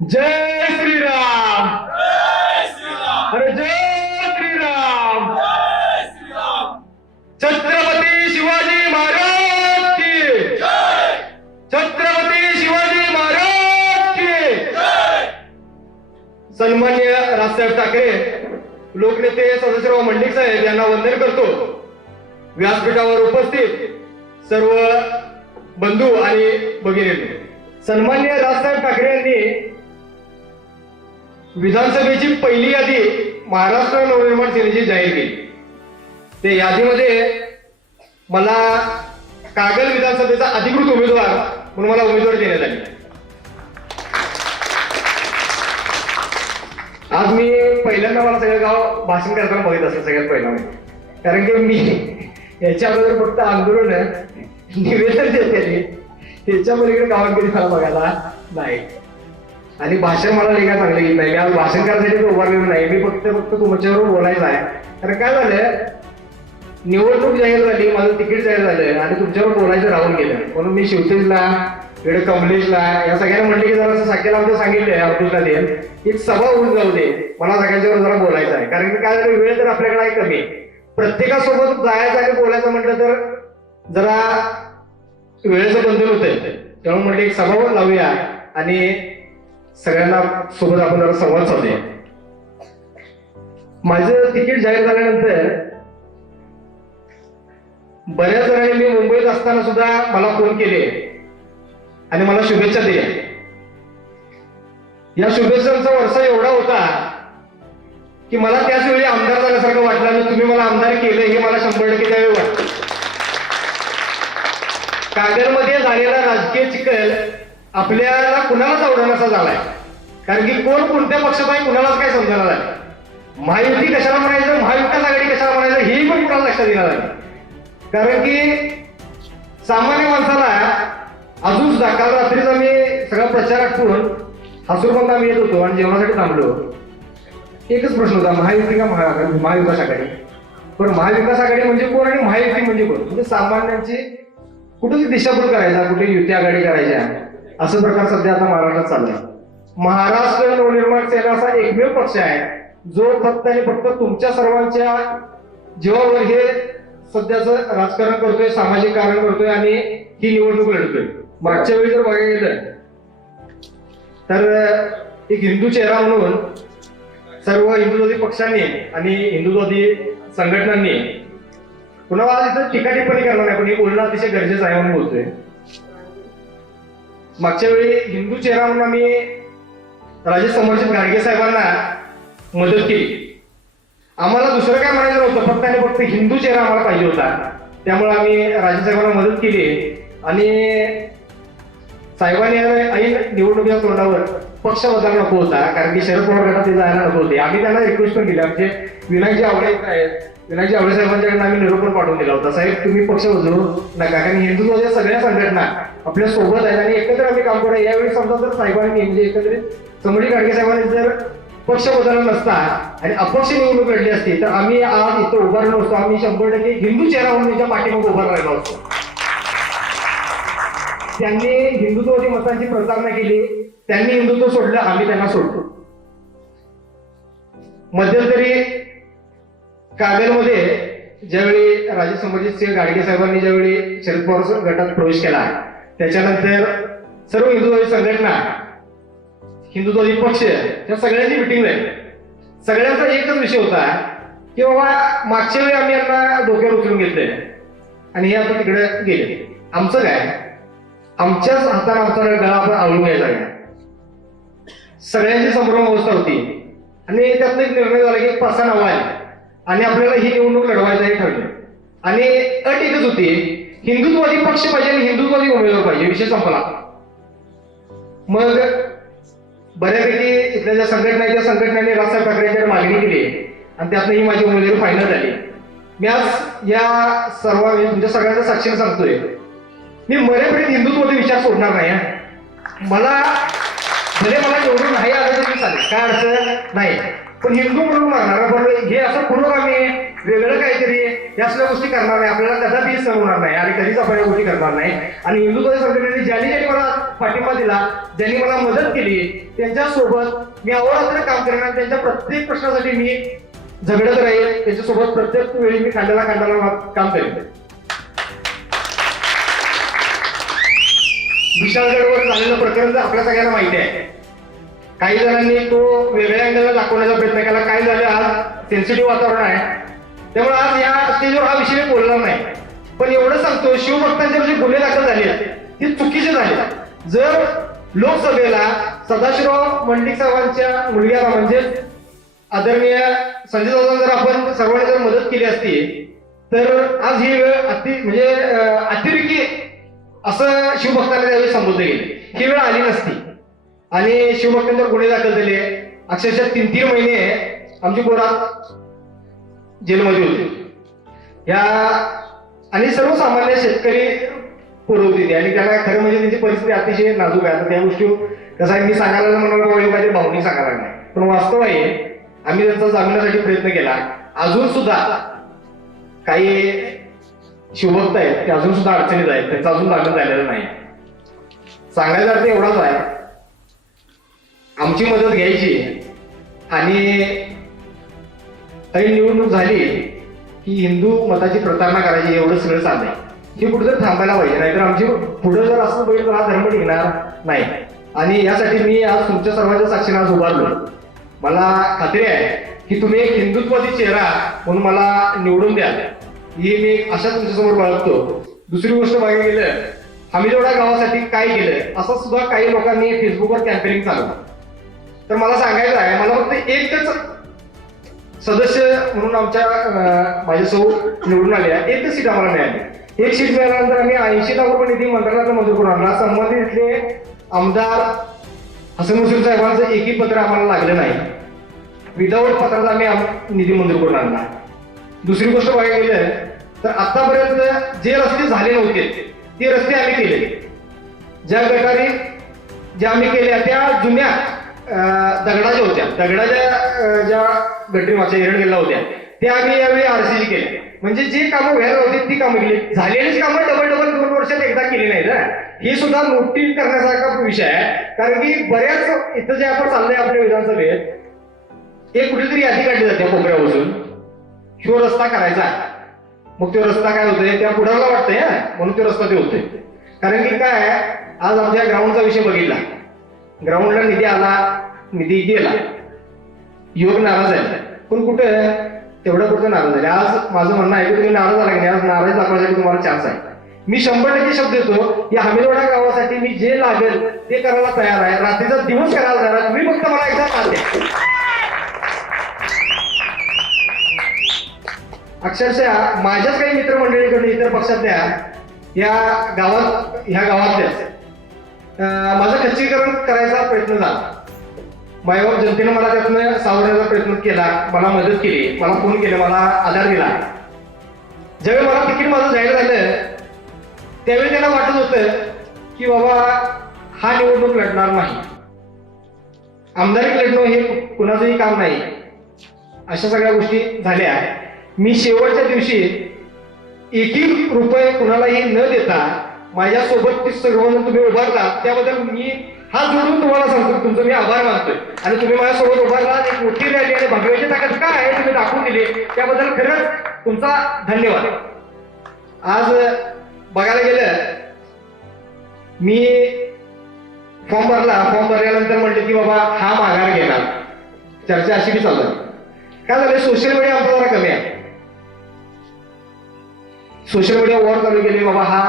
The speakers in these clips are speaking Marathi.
जय श्रीराम. अरे जय श्रीराम. छत्रपती शिवाजी महाराज की जय. छत्रपती शिवाजी महाराज की जय. सन्मान्य राजसाहेब ठाकरे, लोकनेते सदाशिवराव मंडलिक साहेब यांना वंदन करतो. व्यासपीठावर उपस्थित सर्व बंधू आणि भगिनी, सन्मान्य राजसाहेब ठाकरे यांनी विधानसभेची पहिली यादी महाराष्ट्र नवनिर्माण सेनेची जाहीर केली. ते यादीमध्ये मला कागल विधानसभेचा अधिकृत उमेदवार म्हणून मला उमेदवारी देण्यात आली. आज मी पहिल्यांदा मला सगळं गाव भाषण करताना बघित असतं सगळ्यात पहिला, कारण की मी याच्या अगोदर फक्त आंदोलन निवेदन देते, त्याच्या पलीकडे गावात कधी मला बघायला नाही. आणि भाषण मला लेखा चांगलं येत नाही. मी आज भाषण करण्यासाठी उभारलेलो नाही. मी फक्त तुमच्याबरोबर बोलायचं आहे. कारण काय झालं, निवडणूक जाहीर झाली, माझं तिकीट जाहीर झालं आणि तुमच्यावर बोलायचं राहून गेलं. म्हणून मी शिवसेनेला, इकडे कमलेशला, या सगळ्यांना म्हटलं की जरा साकेला आमचं सांगितलंय अब्दुलला दे एक सभा होऊन जाऊ दे, मला सगळ्यांच्यावर जरा बोलायचं आहे. कारण की काय झालं, वेळ तर आपल्याकडे आहे कमी. प्रत्येकासोबत जायचं आणि बोलायचं म्हटलं तर जरा वेळेचं बंधन होतंय. त्यामुळे म्हटलं एक सभा लावूया आणि सगळ्यांना सोबत आपण जरा संवाद साधूया. माझं तिकीट जाहीर झाल्यानंतर बऱ्याच जणांनी मी मुंबईत असताना सुद्धा मला फोन केले आणि मला शुभेच्छा दिल्या. या शुभेच्छांचा वर्षा एवढा होता की मला त्याच वेळी आमदार झाल्यासारखं वाटलं आणि तुम्ही मला आमदार केलं हे मला 100% त्यावेळी वाटतं. कागलमध्ये झालेला राजकीय चिखल आपल्याला कुणालाच आवडण्याचा झालाय. कारण की कोण कोणत्या पक्षात आहे कुणालाच काय समजणार आहे. महायुती कशाला म्हणायचं, महाविकास आघाडी कशाला म्हणायचं हेही पण कुणाला लक्षात येणार आहे. कारण की सामान्य माणसाला अजून सुद्धा काल रात्रीच आम्ही सगळा प्रचार आठवून हसूरबंद आम्ही येत होतो आणि जेवणासाठी थांबलो. एकच प्रश्न होता, महायुती का महाविकास आघाडी. पण महाविकास आघाडी म्हणजे कोण आणि महायुती म्हणजे कोण. म्हणजे सामान्यांची कुठे दिशाभूल करायचा, कुठे युती आघाडी करायच्या, असं प्रकार सध्या आता महाराष्ट्रात चाललाय. महाराष्ट्र नवनिर्माण सेना असा एकमेव पक्ष आहे जो फक्त आणि फक्त तुमच्या सर्वांच्या जीवावर हे सध्याचं राजकारण करतोय, सामाजिक कारण करतोय आणि ही निवडणूक लढतोय. मागच्या वेळी जर बघायला गेलं तर एक हिंदू चेहरा म्हणून सर्व हिंदुत्ववादी पक्षांनी आणि हिंदुत्ववादी संघटनांनी, कुणाला इथं टीका टिप्पणी करणार नाही, पण हे बोलणं अतिशय गरजेचं आहे म्हणून बोलतोय. मागच्या वेळी हिंदू चेहरा म्हणून आम्ही राजे समर्जित गाडगे साहेबांना मदत केली. आम्हाला दुसरं काय म्हणायचं नव्हतं, फक्त आणि फक्त हिंदू चेहरा आम्हाला पाहिजे होता. त्यामुळे आम्ही राजे साहेबांना मदत केली आणि साहेबांनी ऐन निवडणुकीच्या तोंडावर पक्ष बदलायला नको होता, कारण की शरद पवार गटात ते जायला नको होते. आम्ही त्यांना रिक्वेस्ट पण केली. आमचे विनायकजी आवडे आहेत, विनायकजी आवडे साहेबांच्याकडे आम्ही निरोप पाठवून दिला होता, साहेब तुम्ही पक्ष बदलू नका, कारण हिंदुत्वाच्या सगळ्या संघटना आपल्या सोबत आहेत आणि एकत्र आम्ही काम करू. यावेळी समजा जर साहेबांनी म्हणजे एकत्रित समर्जित गाडगे साहेबांनी जर पक्ष बदलला नसता आणि अपक्ष निवडणूक लढली असती तर आम्ही आज इथं उभारलो नसतो. आम्ही 100% हिंदू चेहरा म्हणून त्यांच्या पाठीमागे उभा राहिलो असतो. त्यांनी हिंदुत्ववादी मतांची प्रतारणा केली, त्यांनी हिंदुत्व सोडलं, आम्ही त्यांना सोडतो. मध्यंतरी कागलमध्ये ज्यावेळी राजे समर्जित सिंह गाडगे साहेबांनी ज्यावेळी शरद पवार गटात प्रवेश केला, त्याच्यानंतर सर्व हिंदुत्ववादी संघटना, हिंदुत्ववादी पक्ष या सगळ्यांची मिटिंग झाली. सगळ्यांचा एकच विषय होता की बाबा मागच्या वेळी आम्ही यांना डोक्यावर उचलून घेतलंय आणि हे आता तिकडे गेले. आमचं काय, आमच्याच हाताने आमचा गळा आपण आवळून घ्यायचा आहे. सगळ्यांची संभ्रम अवस्था होती आणि त्यातनं एक निर्णय झाला की 5 नावं आली आणि आपल्याला ही निवडणूक लढवायचं हे ठरलं. आणि अट एकच होती, हिंदुत्ववादी पक्ष पाहिजे आणि हिंदुत्ववादी उमेदवार पाहिजे, विषय संपला. मग बऱ्यापैकी इथल्या ज्या संघटना आहेत त्या संघटनांनी राजसाहेब ठाकरेंच्याकडे मागणी केली आणि त्यातनं ही माझी उमेदवारी फायनल झाली. मी आज या सर्व तुमच्या सगळ्यांच्या साक्षीने सांगतोय, मी मरेपर्यंत हिंदुत्ववादी विचार सोडणार नाही. मला भले मला निवडून नाही आलं तरी चालेल, काय अडचण नाही. पण हिंदू म्हणून मारणार, बरोबर हे असं पुरोगामी वेगळं काहीतरी या असल्या गोष्टी करणार नाही, आपल्याला कदापि सहन होणार नाही आणि कधीच आपण या गोष्टी करणार नाही. आणि हिंदुत्व संघटनेने ज्यांनी मला पाठिंबा दिला, ज्यांनी मला मदत केली, त्यांच्यासोबत मी अहोरात्र काम करणार. त्यांच्या प्रत्येक प्रश्नासाठी मी झगडत राहील, त्यांच्यासोबत प्रत्येक वेळी मी खांद्याला काम करेन. विशाळगडवर झालेलं प्रकरण तर आपल्या सगळ्यांना माहिती आहे. काही जणांनी तो वेगळ्या अँगलला दाखवण्याचा प्रयत्न केला. काय झालं, आज सेन्सिटिव्ह वातावरण आहे, त्यामुळे आज या स्टेजवर हा विषय बोलणार नाही. पण एवढं सांगतो, शिवभक्तांचे जे गुन्हे दाखल झाले ते चुकीचे झाले. जर लोकसभेला सदाशिवराव मंडलिक साहेबांच्या मुलग्याला म्हणजे आदरणीय संजय दादा जर आपण सर्वांनी जर मदत केली असती तर आज ही वेळ अतिरेकी असं शिवभक्तांना त्यावेळी संबोधले गेले, ही वेळ आली नसती. आणि शिवभक्तांवर गुन्हे दाखल झाले. अक्षरशः 3-3 महिने आमची पोरात जेलमध्ये होती. या आणि सर्वसामान्य शेतकरी पोरं होती आणि त्याला खरं म्हणजे त्यांची परिस्थिती अतिशय नाजूक आहे. आता त्या गोष्टी कसं आहे, मी सांगायला म्हणून माझी भावनिक सांगायला नाही, पण वास्तव आहे आम्ही त्यांचा जामिनासाठी प्रयत्न केला. अजून सुद्धा काही शिवभक्त आहेत ते अजून सुद्धा अडचणीत आहेत, त्यांचा अजून जामीन झालेला नाही. सांगायचा अर्थ एवढाच आहे, आमची मदत घ्यायची आणि काही निवडणूक झाली की हिंदू मताची प्रतारणा करायची, एवढं सगळं चाललंय. हे कुठेतरी थांबायला पाहिजे, नाहीतर आमची पुढे जर असं बघितलं हा धर्म टिकणार नाही. आणि यासाठी मी आज तुमच्या सर्वांच्या साक्षीने आज उभारलो. मला खात्री आहे की तुम्ही एक हिंदुत्वादी चेहरा म्हणून मला निवडून द्या, ही मी अशा तुमच्यासमोर बाळगतो. दुसरी गोष्ट बघायला गेलं, आम्ही जेवढ्या गावासाठी काय केलं असं सुद्धा काही लोकांनी फेसबुकवर कॅम्पेनिंग चालवलं. तर मला सांगायचं आहे, मला फक्त एकच सदस्य म्हणून माझ्या सौ निवडून आल्या, एकच सीट आम्हाला मिळाली. एक सीट मिळाल्यानंतर आम्ही 80 लाख रुपये निधी मंत्रालयात मंजूर करून आणला. संबंधित इथले आमदार हसन मुश्रीफ साहेबांचं एकही पत्र आम्हाला लागलं नाही. विदाऊट पत्राचा आम्ही निधी मंजूर करून आणला. दुसरी गोष्ट बघायला गेलं तर आतापर्यंत जे रस्ते झाले नव्हते ते रस्ते आम्ही केले. ज्या गटारी ज्या आम्ही केल्या त्या जुन्या दगडाच्या होत्या, दगडाच्या ज्या गटरी माझ्या एरडगेला होत्या त्या आम्ही यावेळी आरसीजी केल्या. म्हणजे जे कामं व्हायला होती ती कामं केली. झालेलीच कामं डबल 2 वर्षात एकदा केली नाही ना, हे सुद्धा नोटीस करण्यासारखा विषय आहे. कारण की बऱ्याच इथं जे आपण चाललंय आपल्या विधानसभेत एक कुठेतरी यादी काढली जाते कोपऱ्यापासून, शिव रस्ता करायचा. मग तो रस्ता काय होतोय, त्या पुढाला वाटतंय म्हणून तो रस्ता ते होतोय. कारण की काय, आज आमच्या ग्राउंडचा विषय बघितला, ग्राउंडला निधी आला, निधी गेला, योग नाराज आहे. पण कुठे तेवढं कुठं नाराज झाले. आज माझं म्हणणं आहे की तुम्ही नाराज झाला की नाही, आज नाराज दाखवण्यासाठी तुम्हाला चान्स आहे. मी 100% शब्द देतो, या हमीरवाडा गावासाठी मी जे लागेल ते करायला तयार आहे, रात्रीचा दिवस करायला तयार आहे. तुम्ही फक्त मला एकदा साथ द्या. अक्षरशः माझ्याच काही मित्रमंडळीकडे इतर पक्षातल्या ह्या गावातल्या माझं खच्चीकरण करायचा प्रयत्न झाला. माझ्यावर जनतेने मला त्यातनं सावरण्याचा प्रयत्न केला, मला मदत केली, मला फोन केला, मला आधार दिला. ज्यावेळी मला तिकीट माझं जाहीर झालं त्यावेळी त्यांना वाटत होतं की बाबा हा निवडणूक लढणार नाही, आमदारी लढणं हे कुणाचंही काम नाही. अशा सगळ्या गोष्टी झाल्या. मी शेवटच्या दिवशी एकही रुपये कुणालाही न देता माझ्यासोबत ते सर्वजण तुम्ही उभारला त्याबद्दल मी हात जोडून तुम्हाला सांगतो, तुमचं मी आभार मानतोय. आणि तुम्ही माझ्यासोबत उभारला, एक मोठी रॅली आणि भगव्याची ताकद काय आहे तुम्ही दाखवून दिली, त्याबद्दल खरंच तुमचा धन्यवाद. आज बघायला गेलं, मी फॉर्म भरल्यानंतर म्हटलं की बाबा हा माघार घेणार. चर्चा अशी की चालू काय झालं, सोशल मीडिया आमचा जरा कमी आहे. सोशल मीडिया वॉर चालू केली, बाबा हा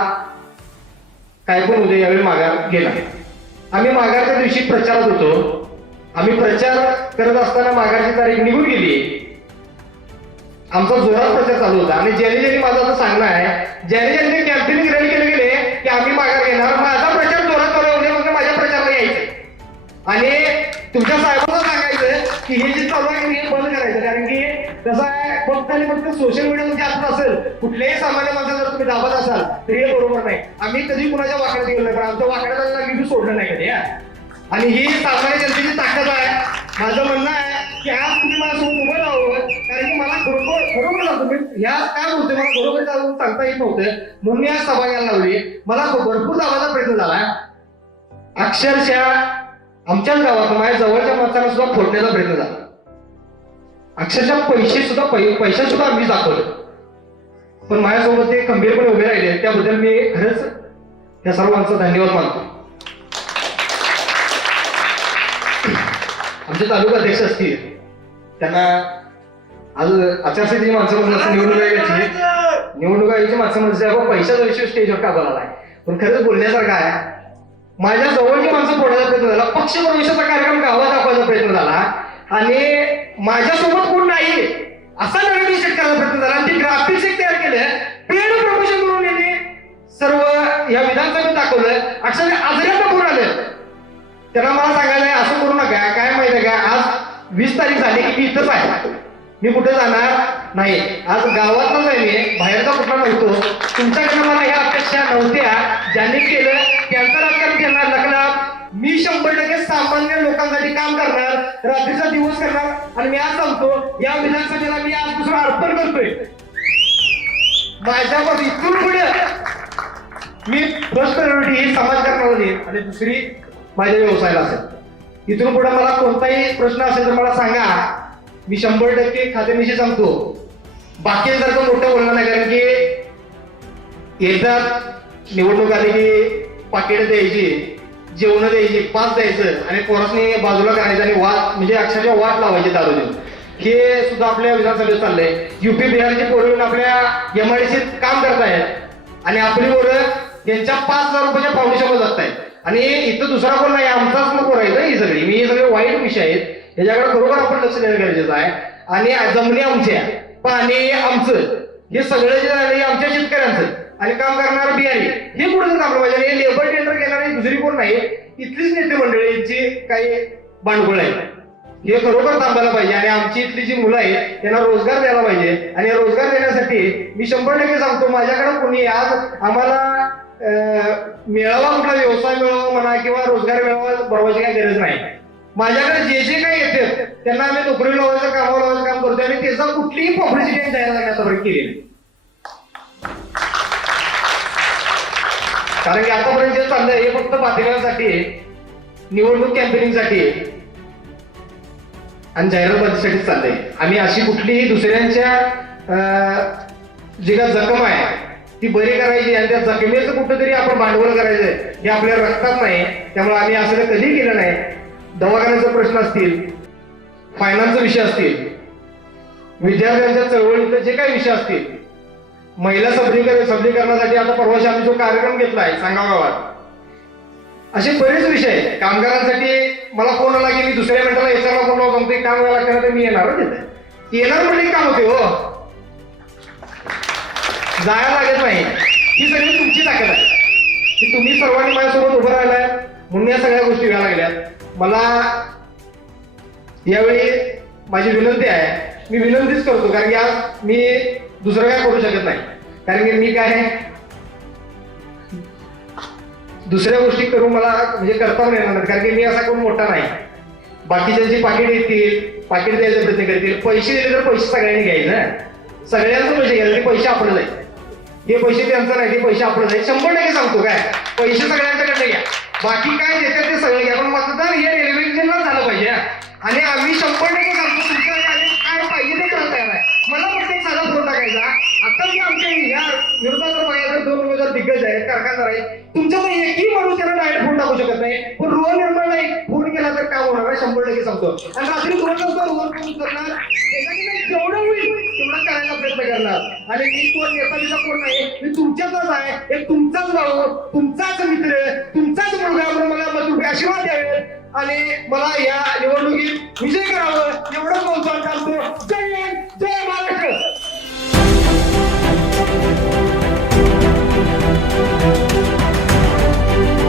काय पण होते यावेळी माघार घेणार. आम्ही माघारच्या दिवशी प्रचारात होतो. आम्ही प्रचार करत असताना माघारची तारीख निघून गेली. आमचा जोरात प्रचार चालू होता. आणि ज्यांनी माझं असं सांगणं आहे, ज्यांनी कॅम्पेनिंग रॅली केले गेले की आम्ही माघार घेणार, माझा प्रचार जोरात चालू होणे म्हणजे माझ्या प्रचाराला यायचं आणि तुमच्या साहेबांना सांगायचं की हे जे चालू आहे हे बंद करायचं. कारण की कसं आहे, फक्त आणि फक्त सोशल मीडियावर जे असत असेल, कुठल्याही सामान्य माणसाला जर तुम्ही दाबत असाल तर हे बरोबर नाही. आम्ही कधी कुणाच्या वाकड्यात गेलो नाही, पण आमच्या वाकड्याला निधी सोडलं नाही कधी. आणि ही सामान्य जनतेची ताकद आहे. माझं म्हणणं आहे की आज तुम्ही माझ्यासोबत उभं राहावं, कारण की मला खरोखर सांगतो मी ह्या काय बोलतोय, मला बरोबर अजून सांगता येत नव्हतं म्हणून मी आज सभा घ्यायला लावली. मला भरपूर दाबाचा प्रयत्न झाला, अक्षरशः आमच्याच गावात माझ्या जवळच्या माणसाला सुद्धा फोडण्याचा प्रयत्न झाला. अक्षरशः पैसे सुद्धा मी दाखवले, पण माझ्यासोबत ते खंबीरपणे उभे राहिले त्याबद्दल मी खरंच त्या सर्वांचा धन्यवाद मानतो. आमचे तालुका अध्यक्ष असतील त्यांना आज आचारसंहितेची माणसं म्हणून निवडणूक आयोगाची माणसं म्हणजे पैशाचा विषय स्टेजवर का बोलायला आहे, पण खरंच बोलण्यासारखं आहे. माझ्या जवळची माणसं फोडायचा प्रयत्न झाला, पक्ष प्रवेशाचा कार्यक्रम गावात दाखवायचा प्रयत्न झाला आणि माझ्यासोबत कोण नाही असा नवीन सेट करायचा प्रयत्न झाला. आणि ते ग्राफिक्स एक तयार केलं, पेड प्रमोशन म्हणून यांनी सर्व या विधानसभेत दाखवलं. अक्षरशः आजऱ्यात कोण आलं त्यांना मला सांगायला असं करू नका, काय माहिती आहे का, आज 20 तारीख झाली की मी इथंच आहे, मी कुठे जाणार नाही. आज गावातच आहे, मी बाहेरचा कुठला नव्हतो. तुमच्याकडनं मला ह्या अपेक्षा नव्हत्या, ज्यांनी केलं त्यांचं राजकारण घेणार लागला. मी 100% सामान्य लोकांसाठी काम करणार, रात्रीचा दिवस करणार. आणि मी आज सांगतो या विधानसभेला मी आज दुसरं अर्पण करतोय. माझ्यापासून इथून पुढे मी फर्स्ट प्रायोरिटी ही समाजकारणाला देईन आणि दुसरी माझ्या व्यवसायाला असेल. इथून पुढे मला कोणताही प्रश्न असेल तर मला सांगा, मी 100% खात्रीनिशी सांगतो. बाकीसारखं मोठं बोलणार नाही, कारण की एकदा निवडणूक आली की पाकिट द्यायची, जेवण द्यायची, पास द्यायचं आणि पोरासनी बाजूला करायचं आणि वाद म्हणजे अक्षरशः वाट लावायचे दारू देऊन. हे सुद्धा आपल्या विधानसभेत चाललंय. युपी बिहारचे पोरं येऊन आपल्या एमआयडीसीत काम करतायत आणि आपली पोरं यांच्या 5,000 रुपयाच्या फाउंडेशनवर जात आहेत. आणि इथं दुसरा कोण नाही, आमचाच नको राहायचं ही सगळी. मी हे सगळे वाईट विषय आहेत, याच्याकडे खरोखर आपण लक्ष देणं गरजेचं आहे. आणि जमिनी आमच्या, पाणी आमचं, हे सगळं जे झालं आमच्या शेतकऱ्यांचं आणि काम करणारं बिहारी हे कुठं थांबलं पाहिजे. हे लेबर टेंडर घेणारी दुसरी कोण नाही, इथलीच नेते मंडळींची काही भांडवल आहे, हे खरोखर थांबायला पाहिजे. आणि आमची इथली जी मुलं आहेत त्यांना रोजगार द्यायला पाहिजे. आणि रोजगार देण्यासाठी मी 100% सांगतो, माझ्याकडे कोणी आज आम्हाला मेळावा, कुठला व्यवसाय मेळावा म्हणा किंवा रोजगार मेळावा भरवायची काही गरज नाही. माझ्याकडे जे जे काही येते त्यांना आम्ही नोकरी लावायचं, कामावर लावायचं काम करतोय आणि त्याचा कुठलीही पब्लिसिटी जाहीर आतापर्यंत केली नाही. कारण की आतापर्यंत जे चाललंय हे फक्त बातम्यांसाठी, निवडणूक कॅम्पेनिंगसाठी आणि जाहिरातबाजीसाठी चाललंय. आम्ही अशी कुठलीही दुसऱ्यांच्या जी काय जखम आहे ती बरी करायची आणि त्या जखमेचं कुठंतरी आपण भांडवल करायचंय हे आपल्या रक्तात नाही. त्यामुळे आम्ही असं कधी केलं नाही. दवाखान्याचे प्रश्न असतील, फायनान्सचे विषय असतील, विद्यार्थ्यांच्या चळवळीतले जे काही विषय असतील, महिला सबलीकरणासाठी आता परवाशी आम्ही जो कार्यक्रम घेतलाय सांगाव गावात, असे बरेच विषय आहेत. कामगारांसाठी मला फोन आला की मी दुसऱ्या मिनिटाला एचआरला फोन लावून सांगतो काम व्हायला लागतं तर मी येणारच येते. येणार म्हणजे काम होते हो, जायला लागत नाही. ही सगळी तुमची ताकद आहे की तुम्ही सर्वांनी माझ्यासोबत उभं राहिलाय म्हणून या सगळ्या गोष्टी व्हायला लागल्यात. मला यावेळी माझी विनंती आहे, मी विनंतीच करतो, कारण की आज मी दुसरं काय करू शकत नाही. कारण की मी काय दुसऱ्या गोष्टी करून मला म्हणजे करता पण येणार नाही, कारण की मी असा कोण मोठा नाही. बाकीच्यांची पाकिट येतील, पाकिट द्यायचा प्रयत्न करतील, पैसे दिले तर पैसे सगळ्यांनी घ्यायचं, सगळ्यांचे पैसे घ्यायचे, पैसे आपलं जाईल. हे पैसे त्यांचं नाही, ते पैसे आपलं जाईल. 100% सांगतो, काय पैसे सगळ्यांच्याकडे घ्या, बाकी काय देतात ते सगळं घ्या, पण मतदान हे रेल्वेला झालं पाहिजे. आणि आम्ही 100% सांगतो तुमच्या काय पाहिजे ते करता येणार आहे. मला फक्त एक साधा फोन टाकायचा. आता मी आमच्या या विरोधात बघायला 2 उमेदवार दिग्गज आहेत, कारखानदार आहेत, तुमच्या तर एकही माणूस त्यांना डायरेक्ट फोन टाकू शकत नाही, पण रोज निर्माण नाही फोन केला तर काय होणार आहे 100% सांगतो. आणि रात्री फोन करणार, जेवढं होईल तेवढं करायचा प्रयत्न करणार. आणि मी कोण नेता कोण नाही, मी तुमच्यातच आहे, एक तुमचाच भाऊ, तुमचाच मित्र, तुमचाच मुलगा म्हणून मला मग आशीर्वाद द्यावे आणि मला या निवडणुकीत विजय करावं एवढं बोलतो. जय हिंद.